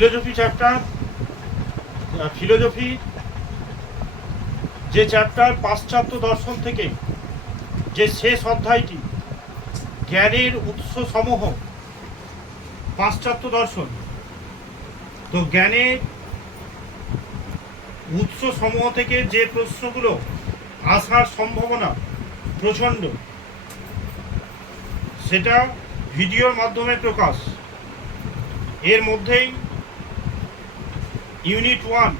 Philosophy chapter, philosophy যে chapter পাশ্চাত্য দর্শন থেকে যে শেষ অধ্যায়টি, জ্ঞানের উৎস সমূহ পাশ্চাত্য দর্শন। তো জ্ঞানের উৎস সমূহ থেকে যে প্রশ্নগুলো আসার সম্ভাবনা প্রচণ্ড, সেটা ভিডিওর মাধ্যমে প্রকাশ। এর মধ্যেই ইউনিট 1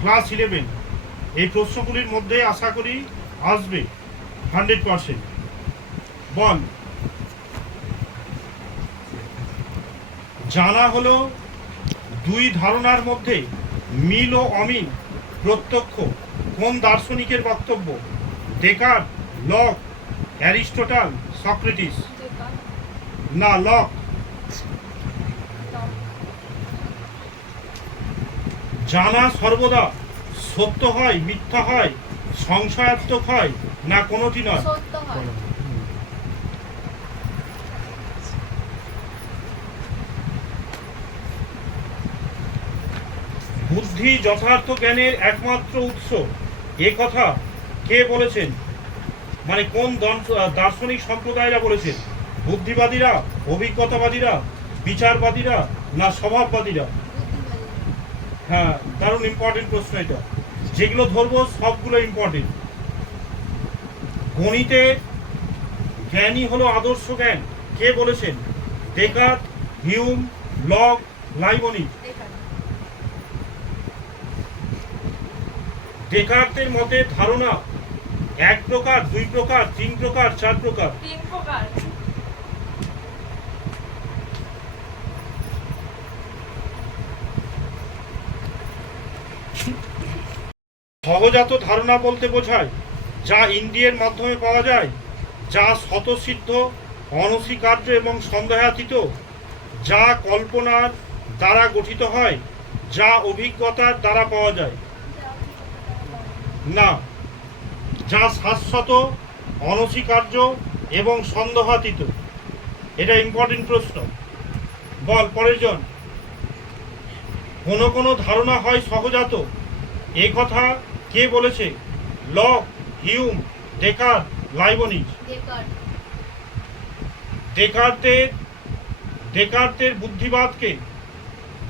ক্লাস 11 এই প্রশ্নগুলির মধ্যে আশা করি আসবে 100%। বল, জানা হলো দুই ধারণার মধ্যে মিল ও অমিল প্রত্যক্ষ। কোন দার্শনিকের বক্তব্য? Descartes, lock, Aristotle, Socrates? না, লক। জানা সর্বদা সত্য হয়, মিথ্যা হয়, সংশয়াত্মক হয়, না কোনোটি নয়? সত্য হয়। বুদ্ধি যথার্থ জ্ঞানের একমাত্র উৎস, এ কথা কে বলেছেন? মানে কোন দার্শনিক সম্প্রদায়রা বলেছেন? বুদ্ধিবাদীরা, অভিজ্ঞতাবাদীরা, বিচারবাদীরা, না স্বভাববাদীরা? হ্যাঁ, দারুণ ইম্পর্টেন্ট প্রশ্ন এটা। যেগুলো ধরবো সবগুলো ইম্পর্টেন্ট। গণিতের জ্ঞানই হলো আদর্শ জ্ঞান, কে বলেছেন? Descartes, Hume, Locke, Leibniz? ডেকার্টের মতে ধারণা এক প্রকার, দুই প্রকার, তিন প্রকার, চার প্রকার? তিন প্রকার। সহজাত ধারণা বলতে বোঝায় যা ইন্দ্রিয়ের মাধ্যমে পাওয়া যায়, যা স্বতঃসিদ্ধ, অনস্বীকার্য এবং সন্দেহাতীত, যা কল্পনার দ্বারা গঠিত হয়, যা অভিজ্ঞতার দ্বারা পাওয়া যায়? না, যা শাশ্বত, অনস্বীকার্য এবং সন্দেহাতীত। এটা ইম্পর্টেন্ট প্রশ্ন। বল পরের জন। কোনো কোনো ধারণা হয় সহজাত, এ কথা কে বলেছে? Locke, Hume, Descartes, Leibniz? ডেকার্টের বুদ্ধিবাদকে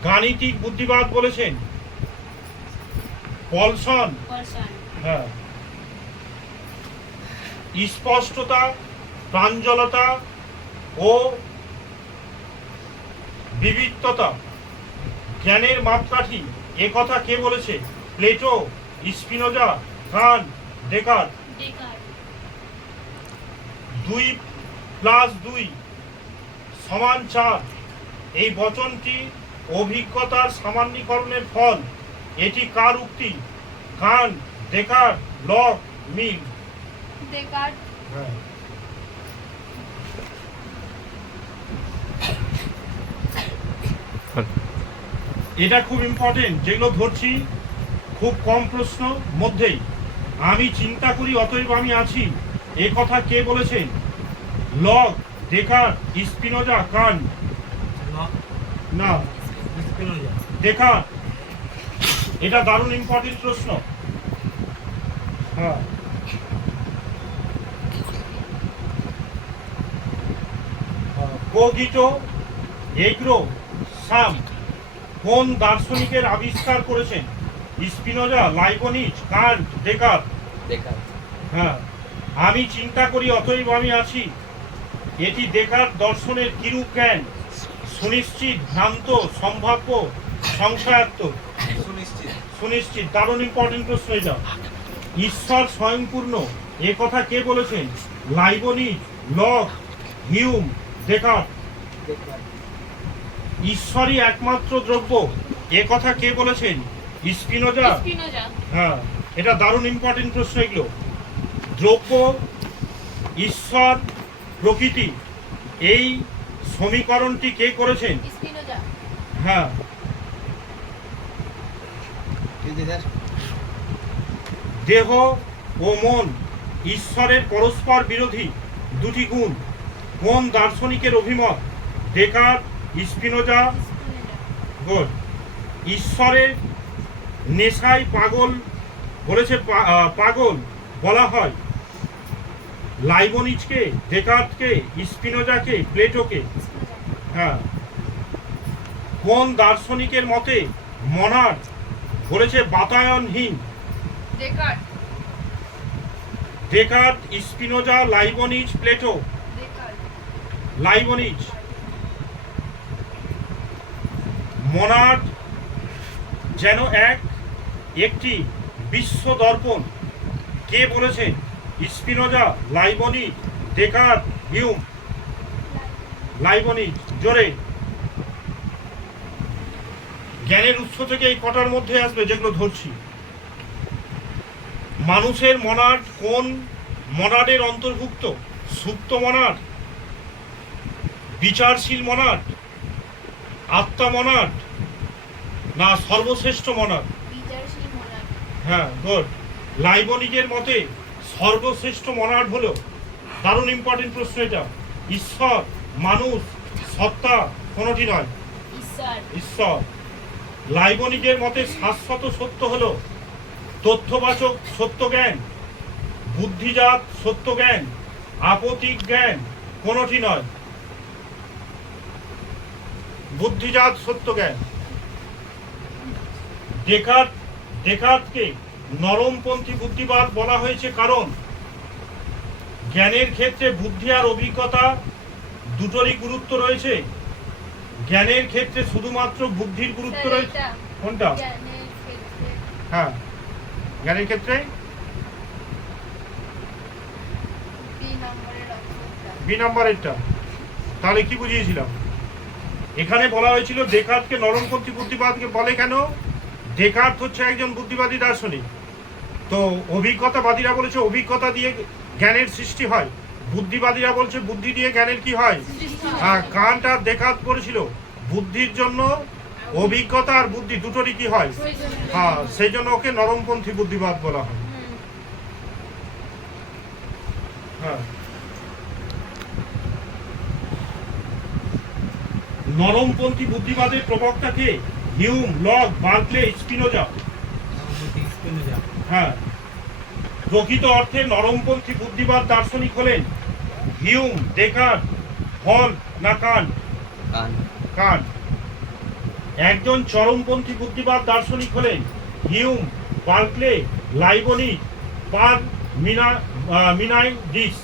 গাণিতিক বুদ্ধিবাদ বলেছেন পলসন। হ্যাঁ। স্পষ্টতা, প্রাঞ্জলতা ও বিবিধতা জ্ঞানের মাপকাঠি, এ কথা কে বলেছে? Plato, Spinoza, Kant, Descartes? 2+2 = 4 এই বচনটি অভিজ্ঞতার সামান্যীকরণের ফল। এটি কার উক্তি? কান্ট, ডেকার্ট, লক, মিল? ডেকার্ট। হ্যাঁ। এটা খুব ইম্পর্টেন্ট, যেগুলো ধরছি খুব কম প্রশ্ন মধ্যেই। আমি চিন্তা করি অতএব আমি আছি, এ কথা কে বলেছেন? Locke, Descartes, Spinoza, Kant? না, ডেকার্ট। এটা দারুণ ইম্পর্টেন্ট প্রশ্ন। হ্যাঁ। কোগিটো এগ্রো সাম কোন দার্শনিকের আবিষ্কার করেছেন? Spinoza, Leibniz, Kant, Descartes? হ্যাঁ। আমি চিন্তা করি অতএব আমি আছি, এটি ডেকার্ট দর্শনের কিরূপ জ্ঞান? সুনিশ্চিত, ভ্রান্ত, সম্ভাব্য, সংশয়াত্মক? সুনিশ্চিত। দারুণ ইম্পর্টেন্ট প্রশ্ন এটা। ঈশ্বর স্বয়ংপূর্ণ, এ কথা কে বলেছেন? Leibniz, Locke, Hume, Descartes? ঈশ্বরই একমাত্র দ্রব্য, এ কথা কে বলেছেন? স্পিনোজা। হ্যাঁ, এটা দারুণ ইম্পর্টেন্ট প্রশ্ন এগুলো। দ্রব্য, ঈশ্বর, প্রকৃতি, এই সমীকরণটি কে করেছেন? হ্যাঁ। দেহ ও মন ঈশ্বরের পরস্পর বিরোধী দুটি গুণ, কোন দার্শনিকের অভিমত? Descartes, Spinoza? গুড। ঈশ্বরের নেশায় পাগল বলেছে, পাগল বলা হয় লাইবনিজকে, ডেকার্টকে, স্পিনোজাকে, প্লেটোকে। হ্যাঁ। কোন দার্শনিকের মতে মনাড বলেছে বাতায়নহীন? Descartes. Descartes, Spinoza, Leibniz, Plato. Descartes. Leibniz. Monad যেন একটি বিশ্ব দর্পণ, কে বলেছেন? Spinoza, Leibniz, Descartes, Hume. Leibniz. জোরে। জ্ঞানের উৎস থেকে এই কটার মধ্যে আসবে যেগুলো ধরছি। মানুষের মনাড কোন মনাডের অন্তর্ভুক্ত? সুপ্ত মনাড, বিচারশীল মনাড, আত্মা মনাড, না সর্বশ্রেষ্ঠ মনাড? বিচারশীল মনাড। হ্যাঁ, গুড। লাইবনিজের মতে সর্বশ্রেষ্ঠ মনাড হলো, দারুণ ইম্পর্টেন্ট প্রশ্ন এটা, ঈশ্বর, মানুষ, সত্তা, কোনোটি নয়। ঈশ্বর। ঈশ্বর। লাইবনিজের মতে শাশ্বত সত্য হলো তথ্যবাচক সত্য জ্ঞান, বুদ্ধিজাত সত্য জ্ঞান, আপতিক জ্ঞান, কোনোটি নয়। বুদ্ধিজাত সত্য জ্ঞান। ডেকার্টকে নরমপন্থী বুদ্ধিবাদ বলা হয়েছে কারণ জ্ঞানের ক্ষেত্রে বুদ্ধি আর অভিজ্ঞতা দুটোরই গুরুত্ব রয়েছে। জ্ঞানের ক্ষেত্রে শুধুমাত্র বুদ্ধির গুরুত্ব রয়েছে। কোনটা? হ্যাঁ, জ্ঞানের ক্ষেত্রে বি নাম্বারেরটা। তাহলে কি বুঝিয়েছিলাম? এখানে বলা হয়েছিল ডেকার্টকে নরমপন্থী বুদ্ধিবাদকে বলে কেন? ডেকার্ট হচ্ছে একজন বুদ্ধিবাদী দার্শনিক। তো অভিজ্ঞতাবাদীরা বলেছে অভিজ্ঞতা দিয়ে জ্ঞানের সৃষ্টি হয়, বুদ্ধিবাদীরা বলছে বুদ্ধি দিয়ে জ্ঞানের কি হয়? হ্যাঁ, কান্ট আর ডেকার্ট বলেছিল বুদ্ধির জন্য অভিজ্ঞতা আর বুদ্ধি দুটোরই কি হয়? হ্যাঁ, সেই জন্য ওকে নরমপন্থী বুদ্ধিবাদ বলা হয়। হ্যাঁ। নরমপন্থী বুদ্ধিবাদের প্রবক্তা কে? Hume, Locke, Berkeley, Spinoza. হ্যাঁ। প্রকৃত অর্থে নরমপন্থী বুদ্ধিবাদ দার্শনিক হলেন হিউম, ডেকার্ট, হল না কান্ট? কান্ট। একজন চরমপন্থী বুদ্ধিবাদ দার্শনিক হলেন হিউম, বার্কলে, লাইবনিজ, পারমিনাইডিস।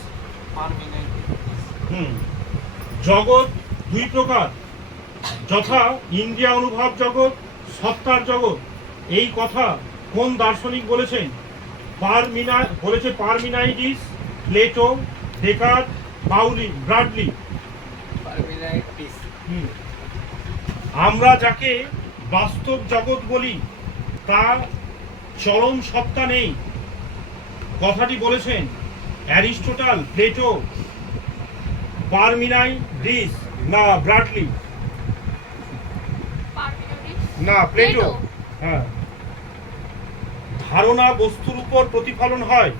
জগৎ দুই প্রকার, যথা ইন্দ্রিয়া অনুভব জগৎ, সত্তার জগৎ। এই কথা কোন দার্শনিক বলেছেন? বলেছে পারমিনাইডিস, প্লেটো, ডেকার্ট, ব্রাডলি। আমরা যাকে বাস্তব জগৎ বলি তার চরম সত্তা নেই, কথাটি বলেছেন অ্যারিস্টটল, প্লেটো, পারমিনাইডিস না ব্রাডলি? না, প্লেটো। হ্যাঁ। ধারণা বস্তুর উপর প্রতিফলন হয়,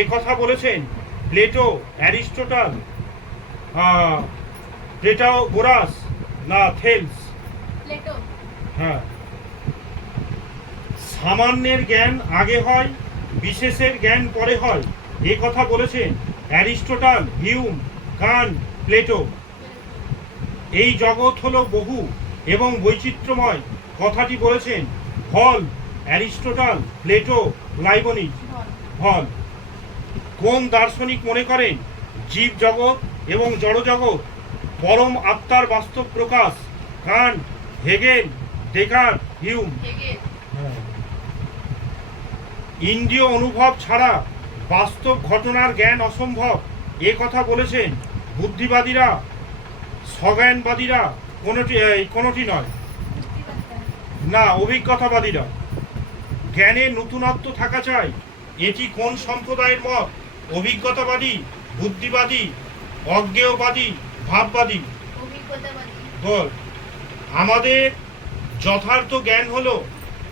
এ কথা বলেছেন প্লেটো, অ্যারিস্টটল, প্লেটোগোরাস না থেলস? প্লেটো। হ্যাঁ। সামান্যের জ্ঞান আগে হয়, বিশেষের জ্ঞান পরে হয়, এ কথা বলেছেন অ্যারিস্টটল, হিউম, কান্ট, প্লেটো। এই জগৎ হলো বহু এবং বৈচিত্র্যময়, কথাটি বলেছেন হল, অ্যারিস্টটল, প্লেটো, লাইবনিজ। হল। কোন দার্শনিক মনে করেন জীব জগৎ এবং জড়জগৎ পরম আত্মার বাস্তব প্রকাশ? Kant, Hegel, Descartes, Hume. ইন্দ্রিয় অনুভব ছাড়া বাস্তব ঘটনার জ্ঞান অসম্ভব, এ কথা বলেছেন বুদ্ধিবাদীরা, স্বজ্ঞানবাদীরা, কোনোটি নয়। না, অভিজ্ঞতাবাদীরা। জ্ঞানে নতুনত্ব থাকা চাই, এটি কোন সম্প্রদায়ের মত? অভিজ্ঞতাবাদী, বুদ্ধিবাদী, অজ্ঞেয়বাদী, ভাববাদী? বল। আমাদের যথার্থ জ্ঞান হলো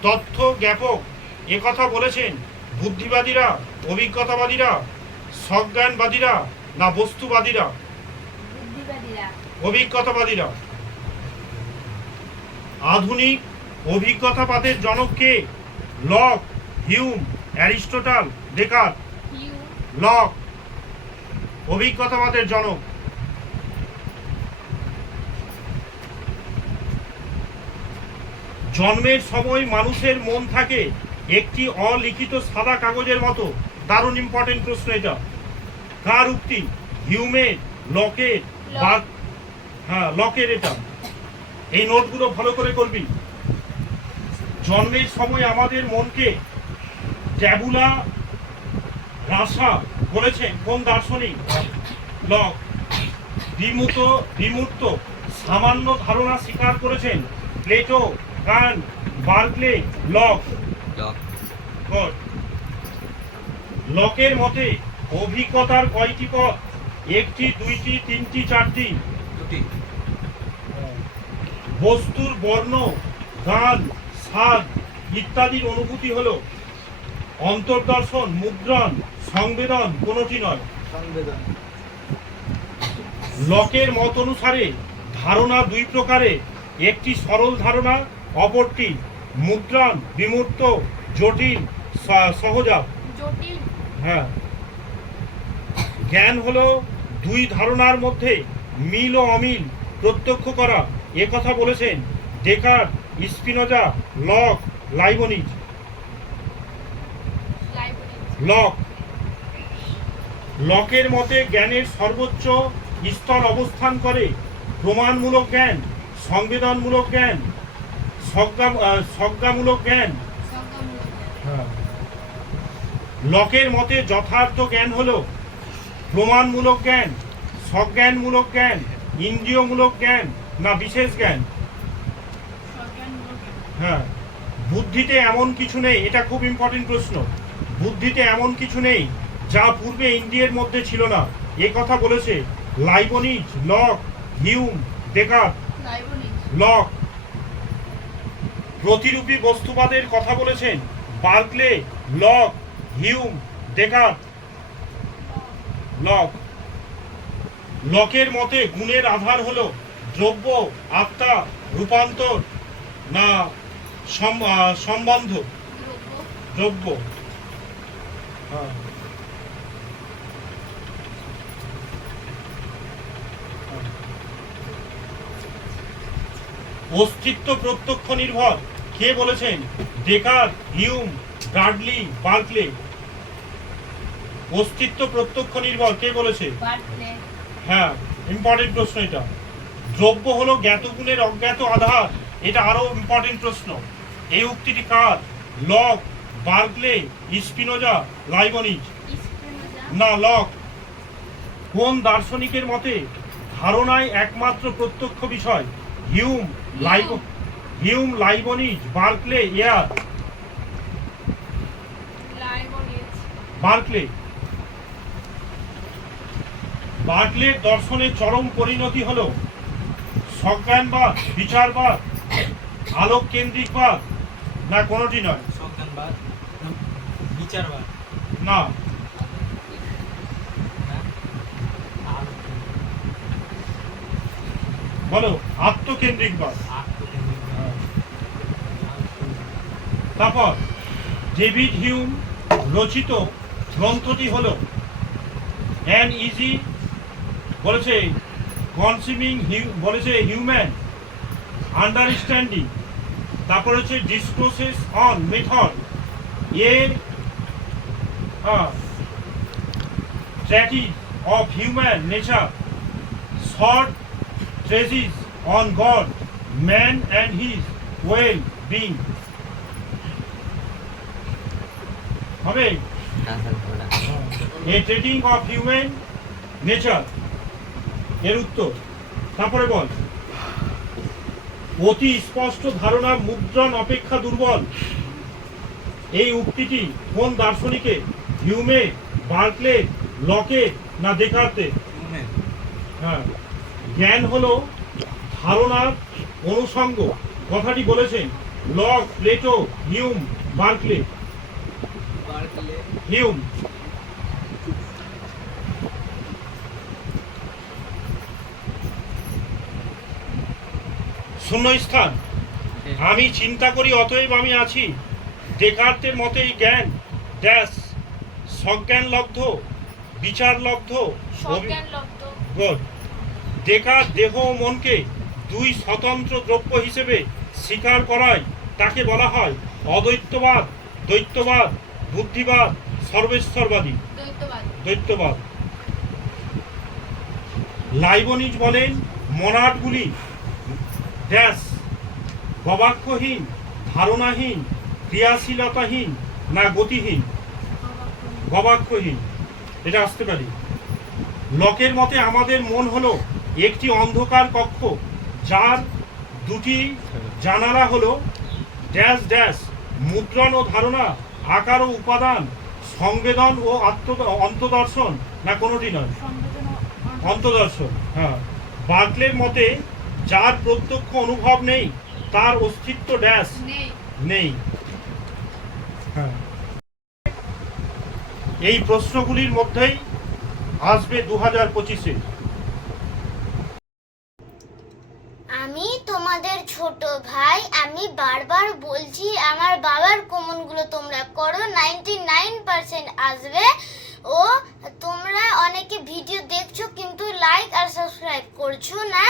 তথ্য জ্ঞাপক, এ কথা বলেছেন বুদ্ধিবাদীরা, অভিজ্ঞতাবাদীরা, স্বজ্ঞানবাদীরা না বস্তুবাদীরা? অভিজ্ঞতাবাদীরা। আধুনিক অভিজ্ঞতাবাদের জনক কে? Locke, Hume, Aristotle, Descartes. Hume. Locke অভিজ্ঞতাবাদের জনক। জন্মের সময় মানুষের মন থাকে একটি অলিখিত সাদা কাগজের মতো। দারুণ ইম্পর্টেন্ট প্রশ্ন এটা। কার উক্তি? হিউমের, লকের, বা হ্যাঁ লকের এটা। এই নোটগুলো ভালো করে করবি। জন্মের সময় আমাদের মনকে ট্যাবুলা রাসা বলেছেন কোন দার্শনিক? লক। বিমূর্ত সামান্য ধারণা স্বীকার করেছেন Plato, Kant, Berkeley, Locke. Good. লকের মতে অভিজ্ঞতার কয়টি পথ? একটি, দুইটি, তিনটি, চারটি? বস্তুর বর্ণ, গান, স্বাদ ইত্যাদির অনুভূতি হলো অন্তর্দর্শন, মুদ্রণ, সংবেদন, কোনটি নয়। লকের মত অনুসারে ধারণা দুই প্রকারে, একটি সরল ধারণা, অপরটি মুদ্রণ, বিমূর্ত, জটিল, সহজাত। জটিল। হ্যাঁ। জ্ঞান হলো দুই ধারণার মধ্যে মিল ও অমিল প্রত্যক্ষ করা। এ কথা বলেছেন Descartes, Spinoza, lock, Leibniz. Lock. লকের মতে জ্ঞানের সর্বোচ্চ স্তর অবস্থান করে প্রমাণমূলক জ্ঞান, সংবেদনমূলক জ্ঞান, সজ্ঞামূলক জ্ঞান। লকের মতে যথার্থ জ্ঞান হলো প্রমাণমূলক জ্ঞান, সজ্ঞানমূলক জ্ঞান, ইন্দ্রিয়মূলক জ্ঞান, না বিশেষ জ্ঞান? হ্যাঁ। বুদ্ধিতে এমন কিছু নেই, এটা খুব ইম্পর্টেন্ট প্রশ্ন। বুদ্ধিতে এমন কিছু নেই যা পূর্বে ইন্দ্রিয়ের মধ্যে ছিল না। এ কথা বলেছে Leibniz, Locke, Hume, Descartes. Locke. প্রতিরূপী বস্তুবাদের কথা বলেছেন Berkeley, Locke, Hume, Descartes. Locke. লকের মতে গুণের আধার হলো দ্রব্য, আত্মা, রূপান্তর, না সম্বন্ধ? দ্রব্য। অস্তিত্ব প্রত্যক্ষ নির্ভর কে বলেছেন? Descartes, Hume, Bradley, Berkeley. অস্তিত্ব প্রত্যক্ষ নির্ভর কে বলেছে? হ্যাঁ, ইম্পর্টেন্ট প্রশ্ন এটা। দ্রব্য হলো জ্ঞাত গুণের অজ্ঞাত আধার। এটা আরো ইম্পর্টেন্ট প্রশ্ন। এই উক্তিটি কার? Locke, Berkeley, Spinoza, Leibniz. না, লক। কোন দার্শনিকের মতে ধারণায় একমাত্র প্রত্যক্ষ বিষয়? Hume, Leibniz, Berkeley, Ayer. Berkeley. বার্কলের দর্শনের চরম পরিণতি হলো সজ্ঞানবাদ, বিচারবাদ, আলোক কেন্দ্রিকবাদ, না কোনটি নয়? সজ্ঞানবাদ, বিচারবাদ। না। বলো আত্মকেন্দ্রিকবাদ। তারপর ডেভিড হিউম রচিত গ্রন্থটি হলো অ্যান ইজি বলেছে কনসিভিং, বলেছে হিউম্যান আন্ডারস্ট্যান্ডিং। তারপর হচ্ছে discourses on method, treatise of human nature, short treatise on God, man and his well being. হবে a treatise of human nature, এর উত্তর। তারপরে বল অতি স্পষ্ট ধারণা মুদ্রণ অপেক্ষা দুর্বল। এই উক্তিটি কোন দার্শনিকে? হিউমে, বার্কলে, লকে, না ডেকার্তে? হ্যাঁ। জ্ঞান হলো ধারণার অনুষঙ্গ কথাটি বলেছেন lock, Plato, Hume, Berkeley? Hume. শূন্যস্থান আমি চিন্তা করি অতএব আমি আছি। ডেকার্তের মতেই জ্ঞান ড্যাশ সজ্ঞানলব্ধ, বিচারলব্ধ, সজ্ঞান লব্ধ। গুড। ডেকার্ত দেহ ও মনকে দুই স্বতন্ত্র দ্রব্য হিসেবে স্বীকার করায় তাকে বলা হয় অদ্বৈতবাদ, দ্বৈতবাদ, বুদ্ধিবাদ, সর্বেশ্বরবাদী, দ্বৈতবাদ। দ্বৈতবাদ। লাইবনিজ বলেন মনাডগুলি ড্যাশ গবাক্ষহীন, ধারণাহীন, ক্রিয়াশীলতাহীন না গতিহীন। গবাক্ষহীন, এটা আসতে পারি। লকের মতে আমাদের মন হলো একটি অন্ধকার কক্ষ, যার দুটি জানালা হলো ড্যাশ ড্যাশ মুদ্রণ ও ধারণা, আকার ও উপাদান, সংবেদন ও অন্তদর্শন না কোনোটি নয়। সংবেদন ও অন্তদর্শন। হ্যাঁ। বার্কলের মতে যার প্রত্যক্ষ অনুভব নেই তার অস্তিত্ব ড্যাশ নেই। নেই। হ্যাঁ, এই প্রশ্নগুলির মধ্যেই আসবে 2025-এ। আমি তোমাদের ছোট ভাই, আমি বারবার বলছি আমার বাবার কমনগুলো তোমরা করো, 99% আসবে। ও তোমরা অনেকে ভিডিও দেখছো কিন্তু লাইক আর সাবস্ক্রাইব করছো না।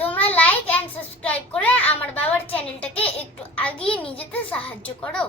তোমরা লাইক অ্যান্ড সাবস্ক্রাইব করে আমার বাবার চ্যানেলটাকে একটু আগিয়ে নিয়ে যেতে সাহায্য করো।